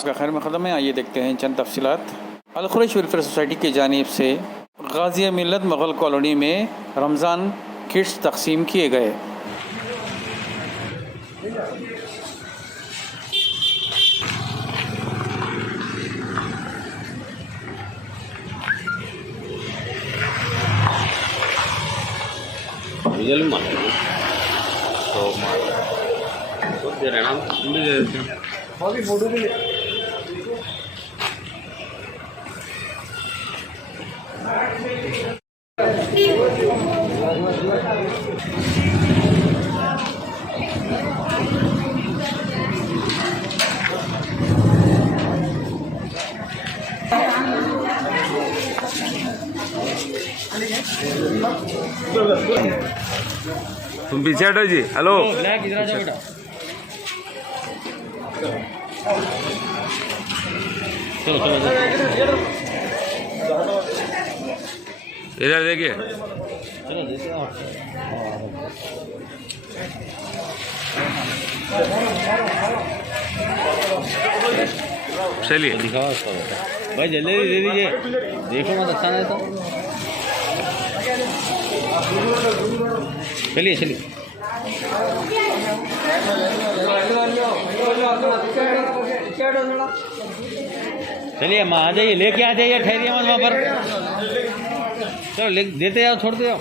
आपका खैर मकदम है। आइए देखते हैं चंद तफसीलात। अल खुरैश वेलफेयर सोसाइटी की जानिब से गाज़िया मिल्लत मुग़ल कॉलोनी में रमज़ान किट्स तकसीम किए गए। तुम पीछे हटो जी। हेलो इधर देखिए। चलिए दिखाओ उसका बेटा भाई, जल्दी दे दीजिए। देखो मत, अच्छा नहीं तो चलिए चलिए। चलिए अम्मा आ जाइए, लेके आ जाइए, ठहरिए मत वहाँ पर। चलो ले देते जाओ, छोड़ते जाओ।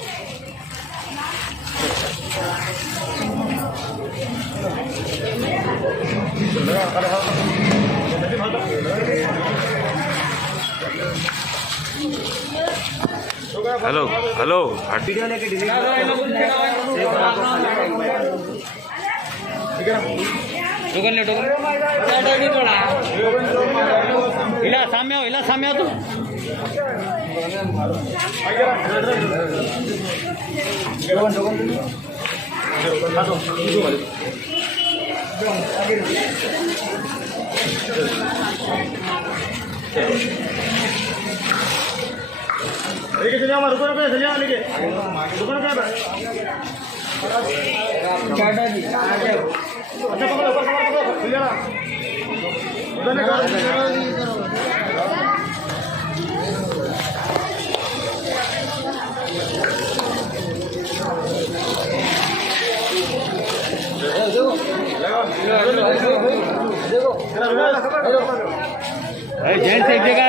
हेलो हेलो टोकन ले, टोकन हिला सामने आओ, हिला सामने आओ तुम। जैन से एक जगह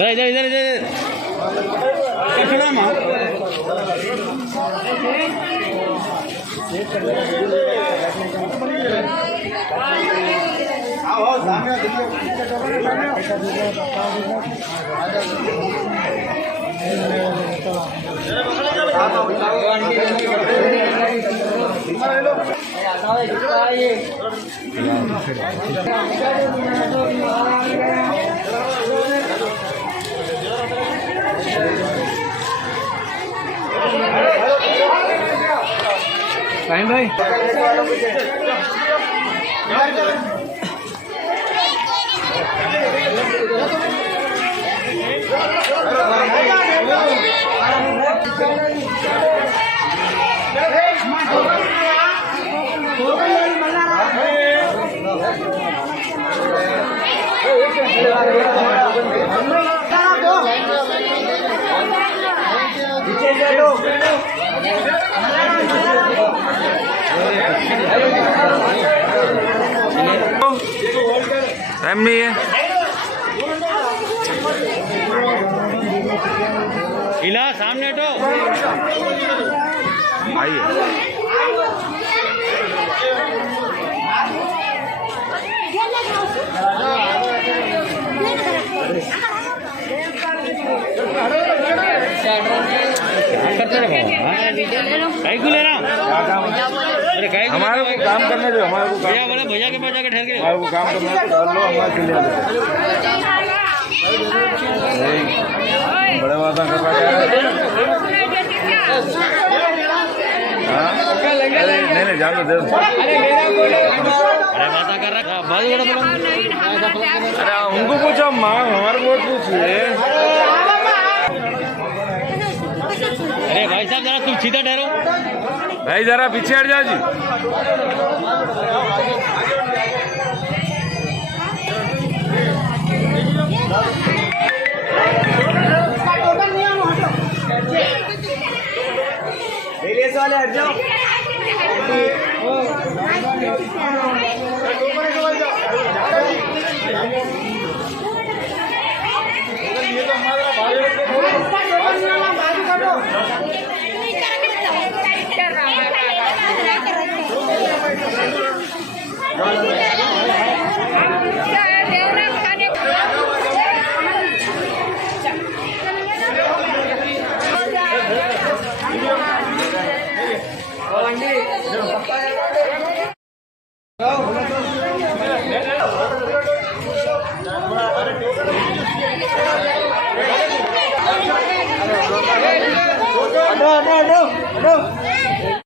इधर इधर इधर भाई टाइम नहीं है। इला सामने तो आइए। क्या करते रे बाबा? काहे को ले रहा हूँ? अरे काहे को हमारे को काम करने दो, हमारे को काम भैया बोले भैया के पास जाके ठहर के हमारे को काम करने दो, डाल लो हमारे चले आते। बड़े वादा कर रहा है। हाँ? अरे नहीं जाने दे। अरे बात कर रहा बात बड़ा बोलो अरे उनको पूछो माँ, हमारे को पूछिए। अरे भाई साहब जरा तुम सीधा ठहरो भाई जरा पीछे हट जाओ जी। वाले हट जाओ। Aduh.